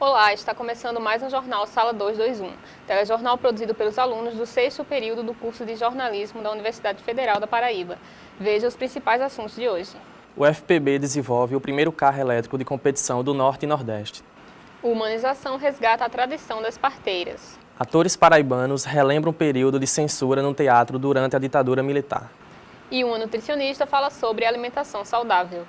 Olá, está começando mais um Jornal Sala 221, telejornal produzido pelos alunos do 6º período do curso de jornalismo da Universidade Federal da Paraíba. Veja os principais assuntos de hoje. O FPB desenvolve o primeiro carro elétrico de competição do Norte e Nordeste. Humanização resgata a tradição das parteiras. Atores paraibanos relembram um período de censura no teatro durante a ditadura militar. E uma nutricionista fala sobre alimentação saudável.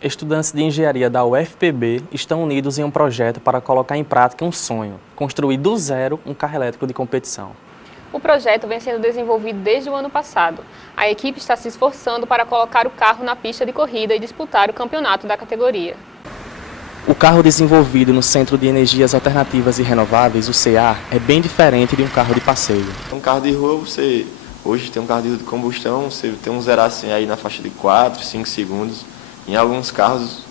Estudantes de engenharia da UFPB estão unidos em um projeto para colocar em prática um sonho, construir do zero um carro elétrico de competição. O projeto vem sendo desenvolvido desde o ano passado. A equipe está se esforçando para colocar o carro na pista de corrida e disputar o campeonato da categoria. O carro desenvolvido no Centro de Energias Alternativas e Renováveis, o CEAR, é bem diferente de um carro de passeio. Um carro de rua, hoje tem um carro de combustão, você tem um zero assim aí na faixa de 4, 5 segundos. Em alguns carros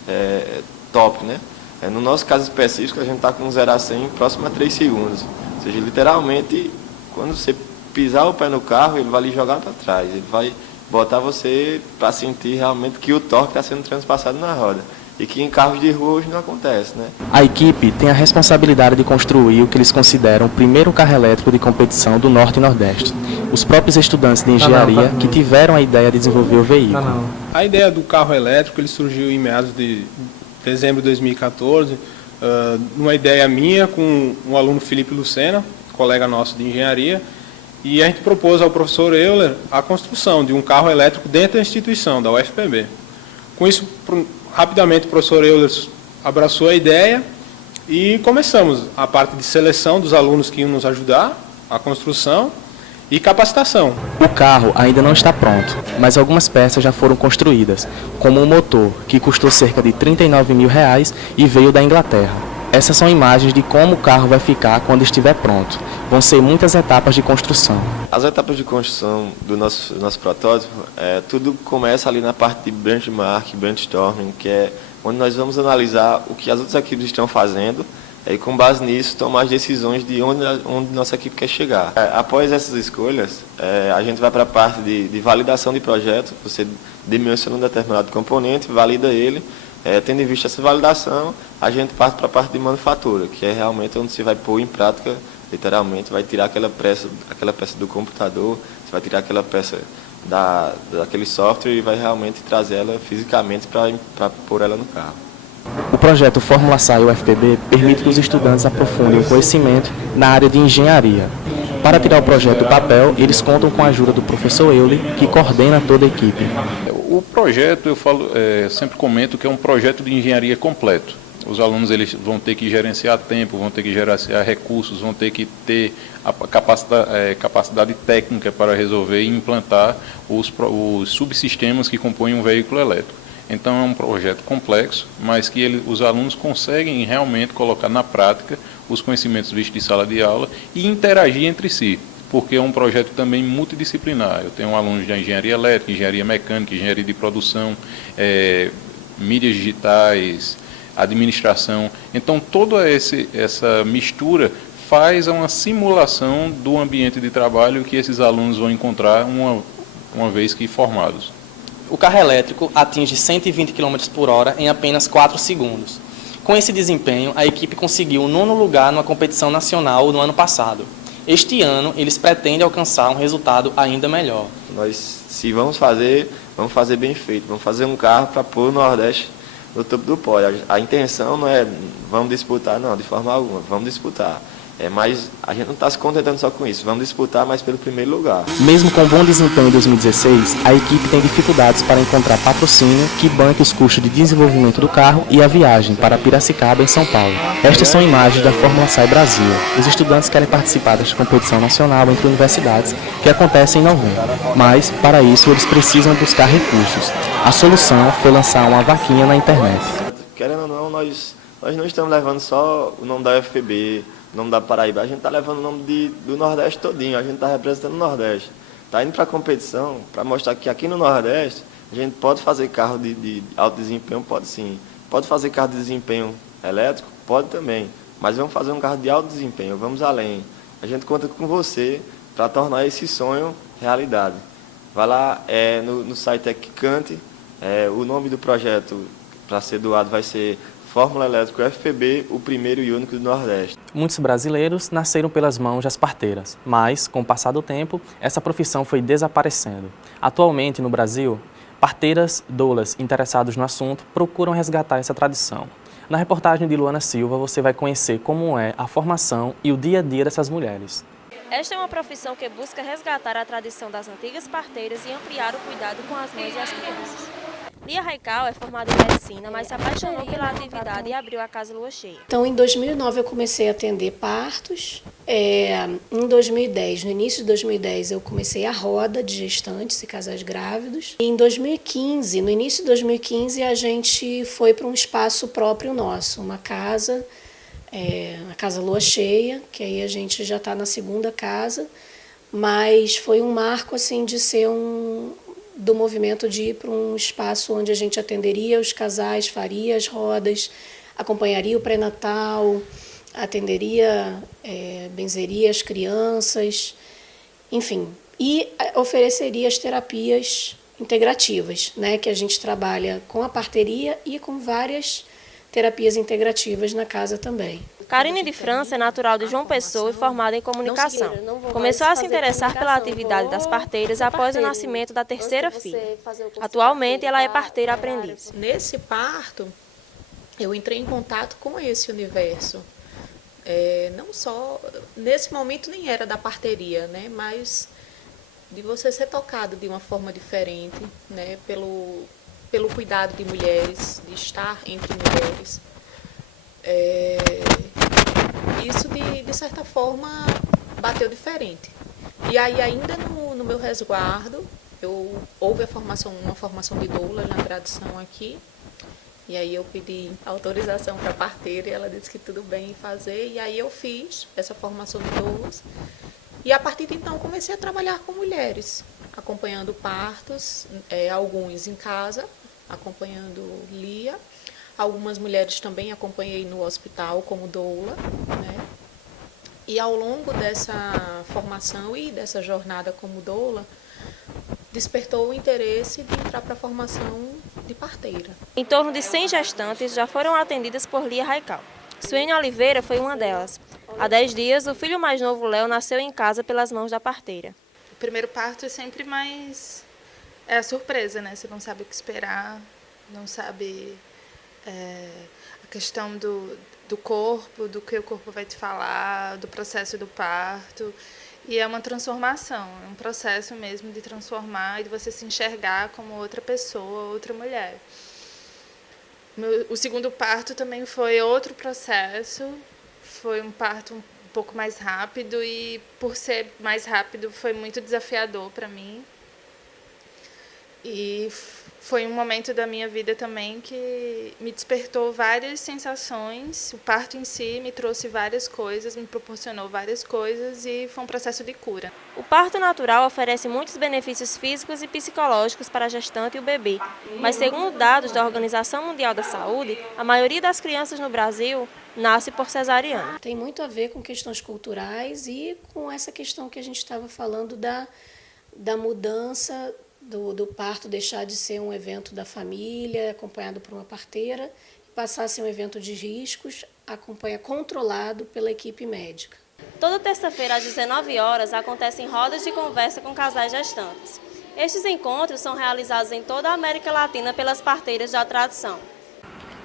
top, né? No nosso caso específico, a gente está com um 0 a 100 próximo a 3 segundos. Ou seja, literalmente, quando você pisar o pé no carro, ele vai lhe jogar para trás. Ele vai botar você para sentir realmente que o torque está sendo transpassado na roda. E que em carros de rua hoje não acontece, né? A equipe tem a responsabilidade de construir o que eles consideram o primeiro carro elétrico de competição do Norte e Nordeste. Os próprios estudantes de engenharia que tiveram a ideia de desenvolver o veículo. A ideia do carro elétrico ele surgiu em meados de dezembro de 2014, uma ideia minha com o aluno Felipe Lucena, colega nosso de engenharia, e a gente propôs ao professor Euler a construção de um carro elétrico dentro da instituição, da UFPB. Com isso, rapidamente o professor Euler abraçou a ideia e começamos a parte de seleção dos alunos que iam nos ajudar, a construção e capacitação. O carro ainda não está pronto, mas algumas peças já foram construídas, como o motor, que custou cerca de R$39 mil e veio da Inglaterra. Essas são imagens de como o carro vai ficar quando estiver pronto. Vão ser muitas etapas de construção. As etapas de construção do nosso protótipo, tudo começa ali na parte de benchmark, brainstorming, que é onde nós vamos analisar o que as outras equipes estão fazendo e com base nisso tomar as decisões de onde nossa equipe quer chegar. Após essas escolhas, a gente vai para a parte de validação de projeto. Você dimensiona um determinado componente, valida ele. Tendo em vista essa validação, a gente parte para a parte de manufatura, que é realmente onde você vai pôr em prática, literalmente, vai tirar aquela peça do computador, você vai tirar aquela peça daquele software e vai realmente trazer ela fisicamente para pôr ela no carro. O projeto Fórmula SAI UFPB permite que os estudantes aprofundem o conhecimento na área de engenharia. Para tirar o projeto do papel, eles contam com a ajuda do professor Euler, que coordena toda a equipe. O projeto, sempre comento que é um projeto de engenharia completo. Os alunos eles vão ter que gerenciar tempo, vão ter que gerenciar recursos, vão ter que ter a capacidade técnica para resolver e implantar os subsistemas que compõem um veículo elétrico. Então é um projeto complexo, mas que os alunos conseguem realmente colocar na prática os conhecimentos vistos de sala de aula e interagir entre si, porque é um projeto também multidisciplinar. Eu tenho alunos de engenharia elétrica, engenharia mecânica, engenharia de produção, mídias digitais, administração. Então toda essa mistura faz uma simulação do ambiente de trabalho que esses alunos vão encontrar uma vez que formados. O carro elétrico atinge 120 km por hora em apenas 4 segundos. Com esse desempenho, a equipe conseguiu o 9º lugar numa competição nacional no ano passado. Este ano, eles pretendem alcançar um resultado ainda melhor. Se vamos fazer bem feito, vamos fazer um carro para pôr o Nordeste no topo do pódio. A intenção não é vamos disputar, não, de forma alguma, vamos disputar. Mas a gente não está se contentando só com isso, vamos disputar, mas pelo primeiro lugar. Mesmo com bom desempenho em 2016, a equipe tem dificuldades para encontrar patrocínio que banque os custos de desenvolvimento do carro e a viagem para Piracicaba, em São Paulo. Estas são imagens da Fórmula SAI Brasil. Os estudantes querem participar desta competição nacional entre universidades, que acontece em novembro. Mas, para isso, eles precisam buscar recursos. A solução foi lançar uma vaquinha na internet. Querendo ou não, nós não estamos levando só o nome da UFPB, o nome da Paraíba, a gente está levando o nome do Nordeste todinho, a gente está representando o Nordeste. Está indo para a competição para mostrar que aqui no Nordeste a gente pode fazer carro de alto desempenho, pode sim. Pode fazer carro de desempenho elétrico? Pode também. Mas vamos fazer um carro de alto desempenho, vamos além. A gente conta com você para tornar esse sonho realidade. Vai lá no site Equicante, o nome do projeto para ser doado vai ser Fórmula Elétrico FPB, o primeiro e único do Nordeste. Muitos brasileiros nasceram pelas mãos das parteiras, mas, com o passar do tempo, essa profissão foi desaparecendo. Atualmente, no Brasil, parteiras, doulas interessados no assunto procuram resgatar essa tradição. Na reportagem de Luana Silva, você vai conhecer como é a formação e o dia a dia dessas mulheres. Esta é uma profissão que busca resgatar a tradição das antigas parteiras e ampliar o cuidado com as mães e as crianças. Lia Raical é formada em medicina, mas se apaixonou pela atividade e abriu a Casa Lua Cheia. Então, em 2009 eu comecei a atender partos. Em 2010, no início de 2010, eu comecei a roda de gestantes e casais grávidos. E em 2015, no início de 2015, a gente foi para um espaço próprio nosso, uma casa, a Casa Lua Cheia, que aí a gente já está na segunda casa, mas foi um marco assim de ser do movimento de ir para um espaço onde a gente atenderia os casais, faria as rodas, acompanharia o pré-natal, atenderia, benzeria as crianças, enfim, e ofereceria as terapias integrativas, né, que a gente trabalha com a parteria e com várias terapias integrativas na casa também. Karine de França é natural de João Pessoa e formada em comunicação. Começou a se interessar pela atividade das parteiras após o nascimento da terceira filha. Atualmente, ela é parteira aprendiz. Nesse parto, eu entrei em contato com esse universo. Não só, nesse momento nem era da parteria, né, mas de você ser tocado de uma forma diferente, né, pelo cuidado de mulheres, de estar entre mulheres. Isso, de certa forma, bateu diferente. E aí, ainda no meu resguardo, houve uma formação de doula na tradução aqui. E aí eu pedi autorização para a parteira e ela disse que tudo bem fazer. E aí eu fiz essa formação de doulas. E a partir de então comecei a trabalhar com mulheres, acompanhando partos, alguns em casa, acompanhando Lia. Algumas mulheres também acompanhei no hospital como doula, né? E ao longo dessa formação e dessa jornada como doula, despertou o interesse de entrar para a formação de parteira. Em torno de 100 gestantes já foram atendidas por Lia Raical. Suene Oliveira foi uma delas. Há 10 dias, o filho mais novo, Léo, nasceu em casa pelas mãos da parteira. O primeiro parto é sempre mais... é a surpresa, né? Você não sabe o que esperar, não sabe... a questão do corpo, do que o corpo vai te falar, do processo do parto. E é uma transformação, é um processo mesmo de transformar e de você se enxergar como outra pessoa, outra mulher. O segundo parto também foi outro processo, foi um parto um pouco mais rápido e, por ser mais rápido, foi muito desafiador para mim. E foi um momento da minha vida também que me despertou várias sensações. O parto em si me trouxe várias coisas, me proporcionou várias coisas e foi um processo de cura. O parto natural oferece muitos benefícios físicos e psicológicos para a gestante e o bebê. Mas, segundo dados da Organização Mundial da Saúde, a maioria das crianças no Brasil nasce por cesariana. Tem muito a ver com questões culturais e com essa questão que a gente estava falando da mudança do parto deixar de ser um evento da família, acompanhado por uma parteira, e passar a ser um evento de riscos, controlado pela equipe médica. Toda terça-feira, às 19 horas, acontecem rodas de conversa com casais gestantes. Estes encontros são realizados em toda a América Latina pelas parteiras da tradição.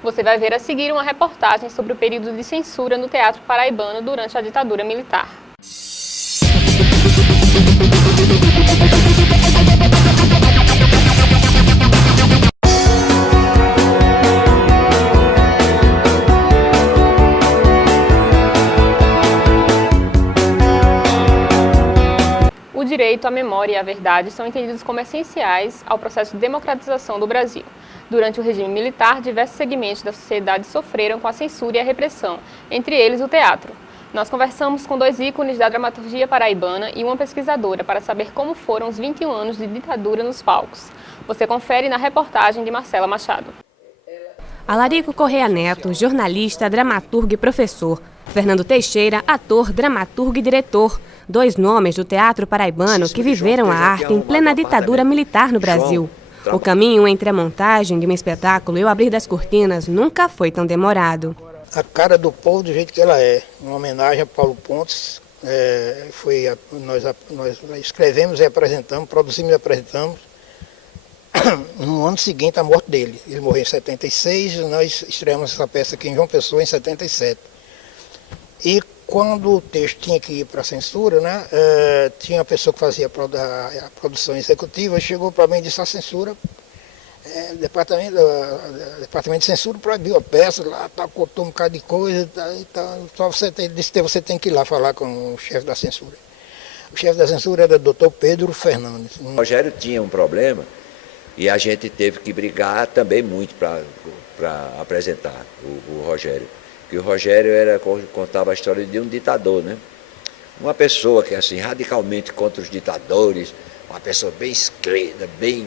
Você vai ver a seguir uma reportagem sobre o período de censura no teatro paraibano durante a ditadura militar. O direito à memória e à verdade são entendidos como essenciais ao processo de democratização do Brasil. Durante o regime militar, diversos segmentos da sociedade sofreram com a censura e a repressão, entre eles o teatro. Nós conversamos com 2 ícones da dramaturgia paraibana e uma pesquisadora para saber como foram os 21 anos de ditadura nos palcos. Você confere na reportagem de Marcela Machado. Alarico Correia Neto, jornalista, dramaturgo e professor. Fernando Teixeira, ator, dramaturgo e diretor. 2 nomes do teatro paraibano que viveram a arte em plena ditadura militar no Brasil. O caminho entre a montagem de um espetáculo e o abrir das cortinas nunca foi tão demorado. A cara do povo do jeito que ela é, uma homenagem a Paulo Pontes. Nós escrevemos e apresentamos, produzimos e apresentamos no ano seguinte à morte dele. Ele morreu em 76, nós estreamos essa peça aqui em João Pessoa em 77. E quando o texto tinha que ir para a censura, né, tinha uma pessoa que fazia a produção executiva, chegou para mim e disse: a censura, o departamento de censura proibiu a peça, lá cortou um bocado de coisa, só ele disse que você tem que ir lá falar com o chefe da censura. O chefe da censura era o Dr. Pedro Fernandes. O Rogério tinha um problema e a gente teve que brigar também muito para apresentar o Rogério. Que o Rogério contava a história de um ditador, né? Uma pessoa que é assim, radicalmente contra os ditadores, uma pessoa bem esquerda, bem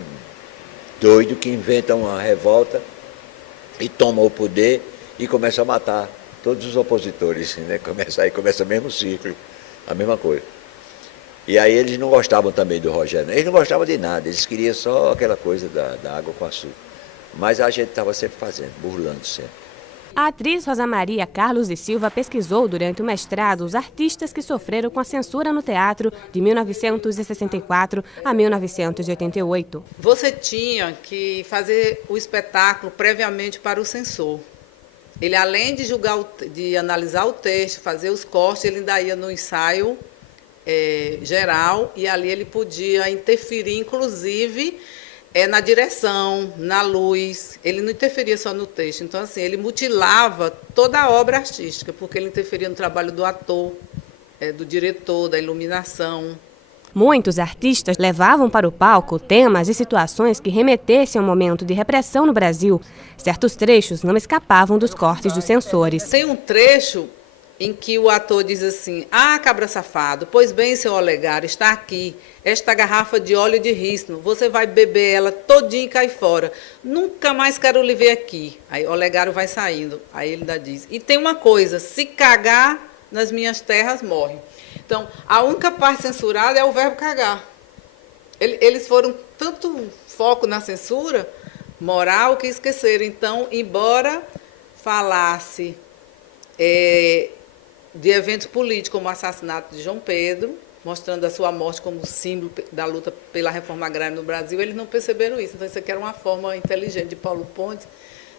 doido, que inventa uma revolta e toma o poder e começa a matar todos os opositores, né? Começa o mesmo ciclo, a mesma coisa. E aí eles não gostavam também do Rogério, eles não gostavam de nada, eles queriam só aquela coisa da água com açúcar. Mas a gente estava sempre fazendo, burlando sempre. A atriz Rosa Maria Carlos de Silva pesquisou durante o mestrado os artistas que sofreram com a censura no teatro de 1964 a 1988. Você tinha que fazer o espetáculo previamente para o censor. Ele, além de julgar, de analisar o texto, fazer os cortes, ele ainda ia no ensaio geral e ali ele podia interferir, inclusive, na direção, na luz. Ele não interferia só no texto. Então, assim, ele mutilava toda a obra artística, porque ele interferia no trabalho do ator, do diretor, da iluminação. Muitos artistas levavam para o palco temas e situações que remetessem a um momento de repressão no Brasil. Certos trechos não escapavam dos cortes dos censores. Tem um trecho em que o ator diz assim: ah, cabra safado, pois bem, seu Olegário, está aqui esta garrafa de óleo de rícino, você vai beber ela todinha e cai fora, nunca mais quero lhe ver aqui. Aí o Olegário vai saindo, aí ele ainda diz: e tem uma coisa, se cagar nas minhas terras, morre. Então, a única parte censurada é o verbo cagar. Eles foram tanto foco na censura moral que esqueceram. Então, embora falasse de eventos políticos como o assassinato de João Pedro, mostrando a sua morte como símbolo da luta pela reforma agrária no Brasil, eles não perceberam isso. Então, isso aqui era uma forma inteligente de Paulo Pontes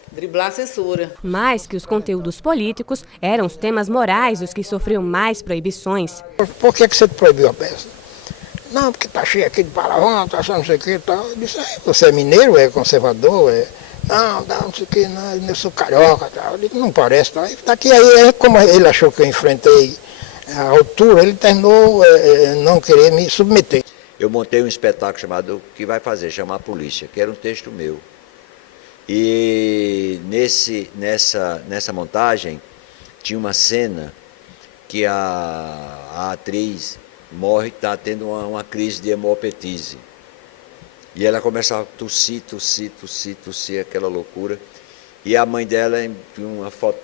driblar a censura. Mais que os conteúdos políticos, eram os temas morais os que sofriam mais proibições. Por que você proibiu a peça? Não, porque está cheio aqui de palavrão, está achando não sei o que e tal. Eu disse: você é mineiro, é conservador, não sei o que, não, eu sou carioca, tal. Eu disse: não parece, tal. Daqui aí, como ele achou que eu enfrentei a altura, ele terminou não querer me submeter. Eu montei um espetáculo chamado Que Vai Fazer, chamar a Polícia, que era um texto meu. E nessa montagem tinha uma cena que a atriz morre, está tendo uma crise de hemopetise. E ela começa a tossir, aquela loucura. E a mãe dela, em uma foto,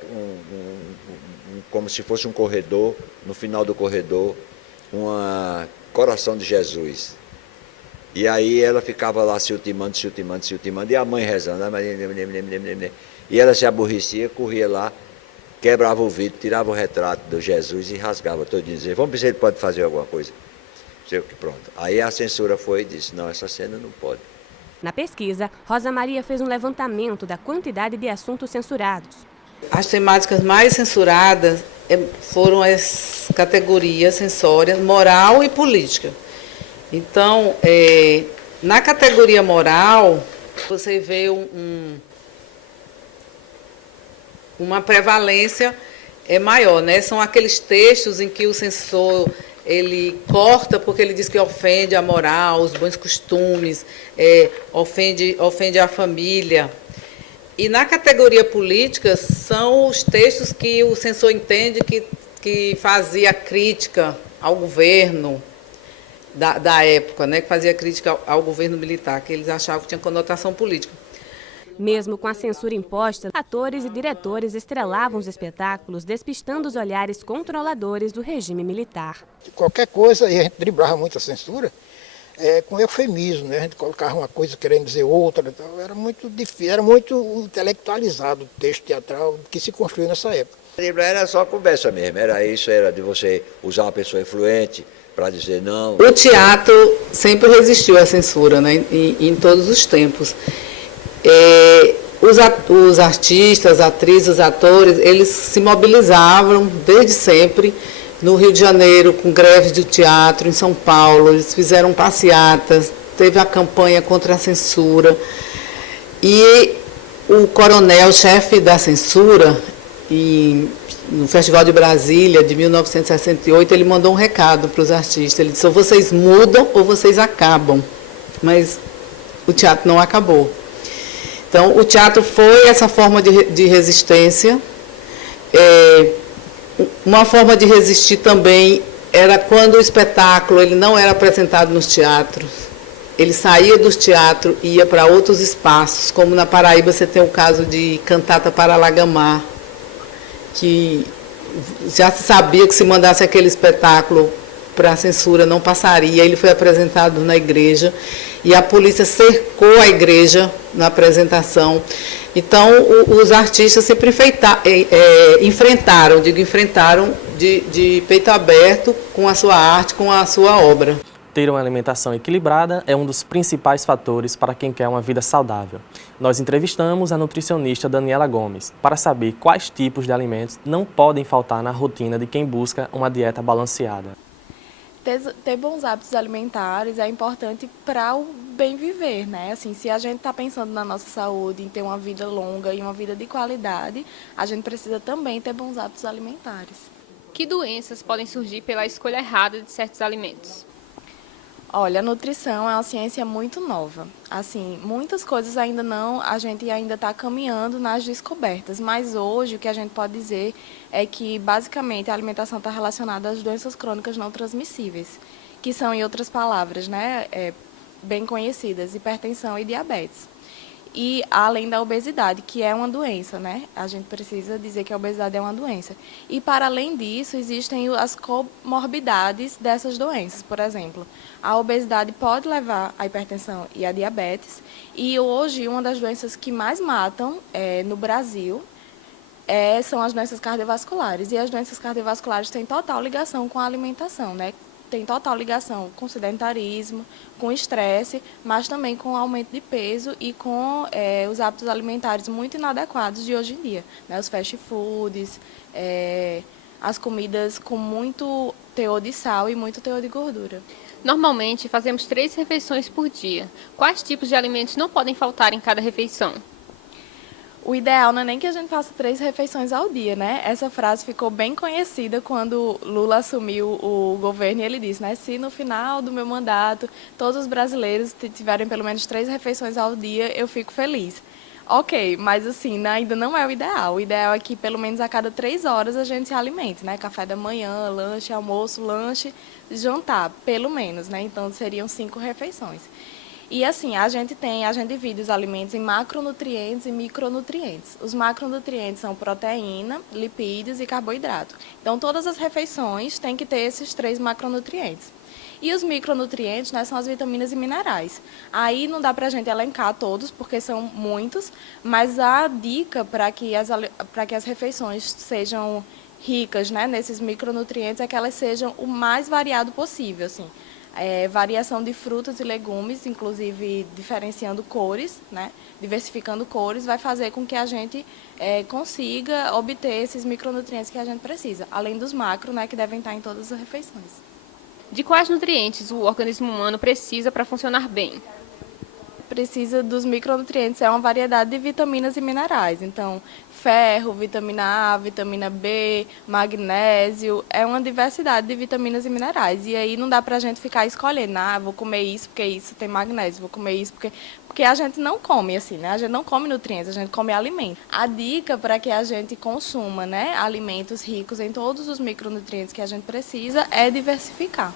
como se fosse um corredor, no final do corredor, um coração de Jesus. E aí ela ficava lá se ultimando, e a mãe rezando. E ela se aborrecia, corria lá, quebrava o vidro, tirava o retrato do Jesus e rasgava todo dia, dizia: vamos ver se ele pode fazer alguma coisa. Sei o que, pronto. Aí a censura foi e disse: não, essa cena não pode. Na pesquisa, Rosa Maria fez um levantamento da quantidade de assuntos censurados. As temáticas mais censuradas foram as categorias censórias, moral e política. Então, na categoria moral, você vê uma prevalência maior, né? São aqueles textos em que o censor ele corta porque ele diz que ofende a moral, os bons costumes, ofende a família. E na categoria política são os textos que o censor entende que que fazia crítica ao governo da época, né, que fazia crítica ao governo militar, que eles achavam que tinha conotação política. Mesmo com a censura imposta, atores e diretores estrelavam os espetáculos, despistando os olhares controladores do regime militar. Qualquer coisa, e a gente driblava muito a censura, com eufemismo, né? A gente colocava uma coisa querendo dizer outra, então era muito difícil, era muito intelectualizado o texto teatral que se construiu nessa época. Era só conversa mesmo, era isso, era de você usar uma pessoa influente para dizer não. O teatro sempre resistiu à censura, né, em todos os tempos. Os artistas, atrizes, os atores, eles se mobilizavam desde sempre no Rio de Janeiro, com greves de teatro, em São Paulo, eles fizeram passeatas, teve a campanha contra a censura. E o coronel, chefe da censura, no Festival de Brasília, de 1968, ele mandou um recado para os artistas. Ele disse: ou vocês mudam ou vocês acabam. Mas o teatro não acabou. Então, o teatro foi essa forma de resistência. Uma forma de resistir também era quando o espetáculo ele não era apresentado nos teatros. Ele saía dos teatros e ia para outros espaços, como na Paraíba você tem o caso de Cantata para Lagamar, que já se sabia que se mandasse aquele espetáculo para a censura não passaria. Ele foi apresentado na igreja e a polícia cercou a igreja na apresentação. Então, os artistas sempre enfrentaram de peito aberto com a sua arte, com a sua obra. Ter uma alimentação equilibrada é um dos principais fatores para quem quer uma vida saudável. Nós entrevistamos a nutricionista Daniela Gomes para saber quais tipos de alimentos não podem faltar na rotina de quem busca uma dieta balanceada. Ter bons hábitos alimentares é importante para o bem viver, né? Assim, se a gente está pensando na nossa saúde, em ter uma vida longa e uma vida de qualidade, a gente precisa também ter bons hábitos alimentares. Que doenças podem surgir pela escolha errada de certos alimentos? Olha, a nutrição é uma ciência muito nova. Assim, muitas coisas a gente ainda está caminhando nas descobertas, mas hoje o que a gente pode dizer é que, basicamente, a alimentação está relacionada às doenças crônicas não transmissíveis, que são, em outras palavras, né, bem conhecidas, hipertensão e diabetes. E além da obesidade, que é uma doença, né? A gente precisa dizer que a obesidade é uma doença. E para além disso, existem as comorbidades dessas doenças. Por exemplo, a obesidade pode levar à hipertensão e à diabetes. E hoje, uma das doenças que mais matam no Brasil são as doenças cardiovasculares. E as doenças cardiovasculares têm total ligação com a alimentação, né? Tem total ligação com sedentarismo, com estresse, mas também com aumento de peso e com os hábitos alimentares muito inadequados de hoje em dia, né? Os fast foods, as comidas com muito teor de sal e muito teor de gordura. Normalmente fazemos 3 refeições por dia. Quais tipos de alimentos não podem faltar em cada refeição? O ideal não é nem que a gente faça 3 refeições ao dia, né? Essa frase ficou bem conhecida quando Lula assumiu o governo e ele disse, né? Se no final do meu mandato todos os brasileiros tiverem pelo menos 3 refeições ao dia, eu fico feliz. Ok, mas assim, ainda não é o ideal. O ideal é que pelo menos a cada 3 horas a gente se alimente, né? Café da manhã, lanche, almoço, lanche, jantar, pelo menos, né? Então seriam 5 refeições. E assim, a gente divide os alimentos em macronutrientes e micronutrientes. Os macronutrientes são proteína, lipídios e carboidrato. Então, todas as refeições têm que ter esses 3 macronutrientes. E os micronutrientes, né, são as vitaminas e minerais. Aí não dá para a gente elencar todos, porque são muitos, mas a dica para que as refeições sejam ricas, né, nesses micronutrientes é que elas sejam o mais variado possível, assim. Variação de frutas e legumes, inclusive diferenciando cores, né? Diversificando cores, vai fazer com que a gente consiga obter esses micronutrientes que a gente precisa, além dos macros, né, que devem estar em todas as refeições. De quais nutrientes o organismo humano precisa para funcionar bem? precisa dos micronutrientes, é uma variedade de vitaminas e minerais. Então, ferro, vitamina A, vitamina B, magnésio, é uma diversidade de vitaminas e minerais. E aí não dá para a gente ficar escolhendo, vou comer isso porque isso tem magnésio, vou comer isso porque a gente não come assim, né? A gente não come nutrientes, a gente come alimento. A dica para que a gente consuma, né, alimentos ricos em todos os micronutrientes que a gente precisa é diversificar.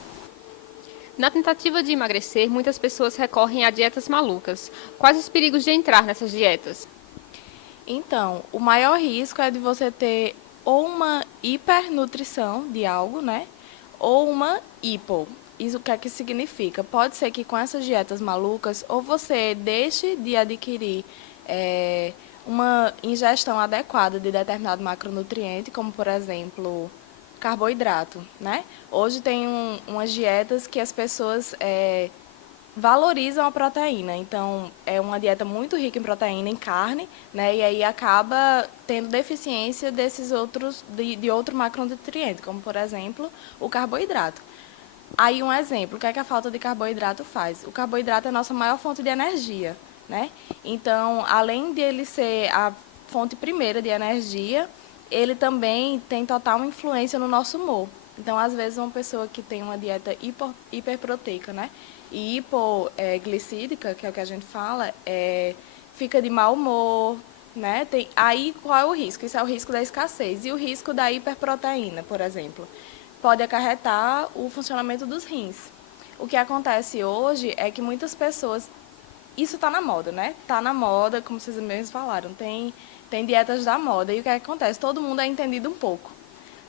Na tentativa de emagrecer, muitas pessoas recorrem a dietas malucas. Quais os perigos de entrar nessas dietas? Então, o maior risco é de você ter ou uma hipernutrição de algo, né? Ou uma hipo. Isso o que é que significa? Pode ser que com essas dietas malucas, ou você deixe de adquirir uma ingestão adequada de determinado macronutriente, como por exemplo, carboidrato, né? Hoje tem umas dietas que as pessoas valorizam a proteína. Então, é uma dieta muito rica em proteína, em carne, né? E aí acaba tendo deficiência desses outros, de outro macronutriente, como, por exemplo, o carboidrato. Aí, um exemplo, o que é que a falta de carboidrato faz? O carboidrato é a nossa maior fonte de energia, né? Então, além de ele ser a fonte primeira de energia, ele também tem total influência no nosso humor. Então, às vezes, uma pessoa que tem uma dieta hiperproteica, né? E hipoglicídica, que é o que a gente fala, fica de mau humor, né? Aí, qual é o risco? Isso é o risco da escassez. E o risco da hiperproteína, por exemplo, pode acarretar o funcionamento dos rins. O que acontece hoje é que muitas pessoas... Isso está na moda, né? Está na moda, como vocês mesmos falaram, tem dietas da moda. E o que acontece? Todo mundo é entendido um pouco.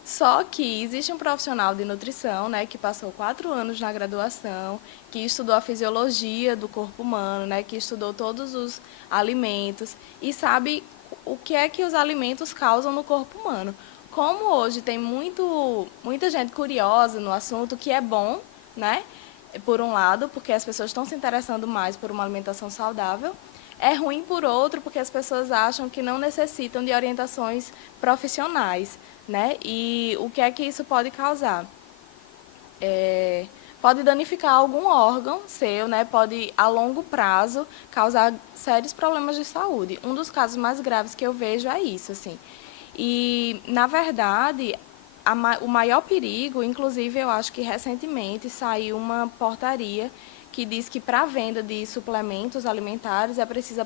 Só que existe um profissional de nutrição, né, que passou 4 anos na graduação, que estudou a fisiologia do corpo humano, né, que estudou todos os alimentos e sabe o que é que os alimentos causam no corpo humano. Como hoje tem muita gente curiosa no assunto, que é bom, né, por um lado, porque as pessoas estão se interessando mais por uma alimentação saudável, é ruim por outro, porque as pessoas acham que não necessitam de orientações profissionais, né? E o que é que isso pode causar? Pode danificar algum órgão seu, né? Pode, a longo prazo, causar sérios problemas de saúde. Um dos casos mais graves que eu vejo é isso, assim. E, na verdade, o maior perigo, inclusive, eu acho que recentemente saiu uma portaria que diz que para a venda de suplementos alimentares é preciso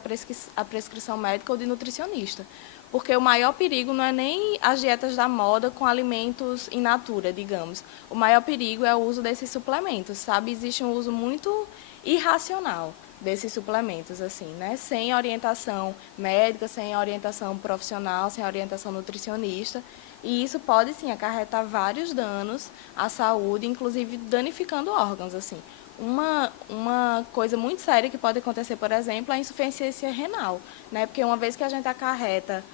a prescrição médica ou de nutricionista. Porque o maior perigo não é nem as dietas da moda com alimentos in natura, digamos. O maior perigo é o uso desses suplementos, sabe? Existe um uso muito irracional desses suplementos, assim, né? Sem orientação médica, sem orientação profissional, sem orientação nutricionista. E isso pode, sim, acarretar vários danos à saúde, inclusive danificando órgãos, assim. Uma coisa muito séria que pode acontecer, por exemplo, é a insuficiência renal, né? Porque uma vez que a gente acarreta,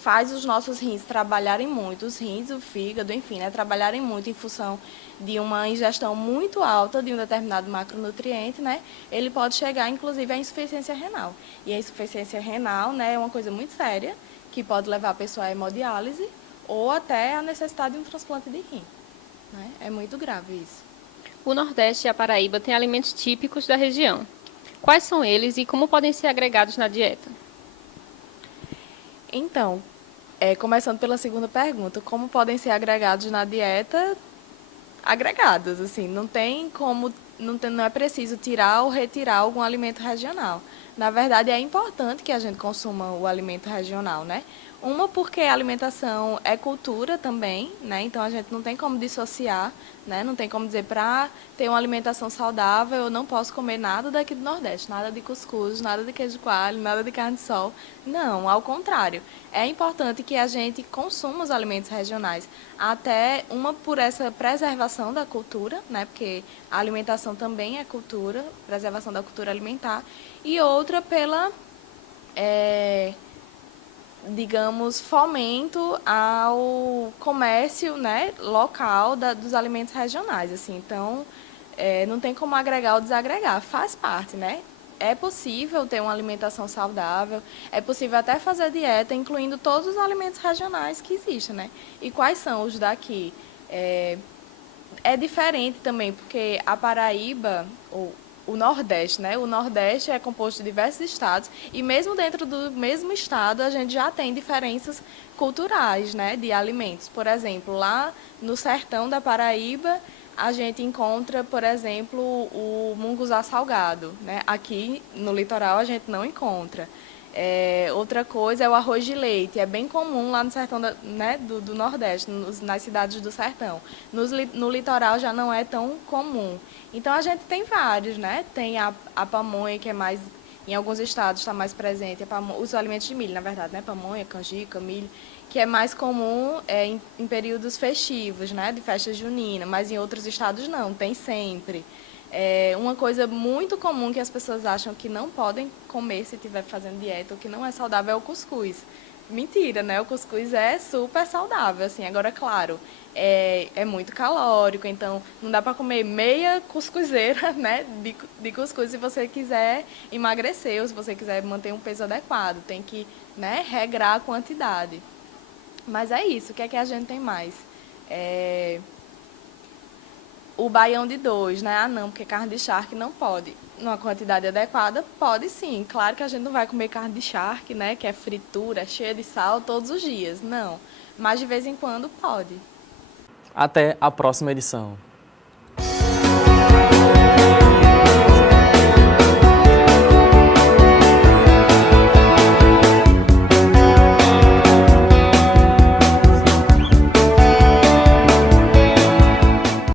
faz os nossos rins trabalharem muito, os rins, o fígado, enfim, né? Trabalharem muito em função de uma ingestão muito alta de um determinado macronutriente, né? Ele pode chegar, inclusive, à insuficiência renal. E a insuficiência renal, né, é uma coisa muito séria, que pode levar a pessoa à hemodiálise ou até a necessidade de um transplante de rim, né? É muito grave isso. O Nordeste e a Paraíba têm alimentos típicos da região. Quais são eles e como podem ser agregados na dieta? Então, começando pela segunda pergunta, como podem ser agregados na dieta? Agregados, assim, não tem como, não é preciso tirar ou retirar algum alimento regional. Na verdade, é importante que a gente consuma o alimento regional, né? Uma, porque a alimentação é cultura também, né? Então a gente não tem como dissociar, né? Não tem como dizer, para ter uma alimentação saudável eu não posso comer nada daqui do Nordeste, nada de cuscuz, nada de queijo coalho, nada de carne de sol. Não, ao contrário. É importante que a gente consuma os alimentos regionais, até uma por essa preservação da cultura, né? Porque a alimentação também é cultura, preservação da cultura alimentar, e outra pela digamos, fomento ao comércio, né, local dos alimentos regionais, assim. Então, não tem como agregar ou desagregar, faz parte, né? É possível ter uma alimentação saudável, é possível até fazer dieta, incluindo todos os alimentos regionais que existem, né? E quais são os daqui? É diferente também, porque a Paraíba, ou o Nordeste, né? O Nordeste é composto de diversos estados e mesmo dentro do mesmo estado a gente já tem diferenças culturais, né? De alimentos. Por exemplo, lá no sertão da Paraíba a gente encontra, por exemplo, o munguzá salgado, né? Aqui no litoral a gente não encontra. Outra coisa é o arroz de leite, é bem comum lá no sertão do Nordeste, nas cidades do sertão. No litoral já não é tão comum. Então a gente tem vários, né? Tem a pamonha, que é mais, em alguns estados está mais presente, os alimentos de milho, na verdade, né? Pamonha, canjica, milho, que é mais comum em períodos festivos, né? De festa junina, mas em outros estados não, tem sempre. Uma coisa muito comum que as pessoas acham que não podem comer se estiver fazendo dieta ou que não é saudável é o cuscuz. Mentira, né? O cuscuz é super saudável, assim. Agora, claro, é muito calórico, então não dá para comer meia cuscuzeira, né, de cuscuz se você quiser emagrecer ou se você quiser manter um peso adequado. Tem que, né, regrar a quantidade. Mas é isso. O que é que a gente tem mais? O baião de 2, né? Ah, não, porque carne de charque não pode. Numa quantidade adequada, pode sim. Claro que a gente não vai comer carne de charque, né? Que é fritura, é cheia de sal todos os dias. Não. Mas de vez em quando pode. Até a próxima edição.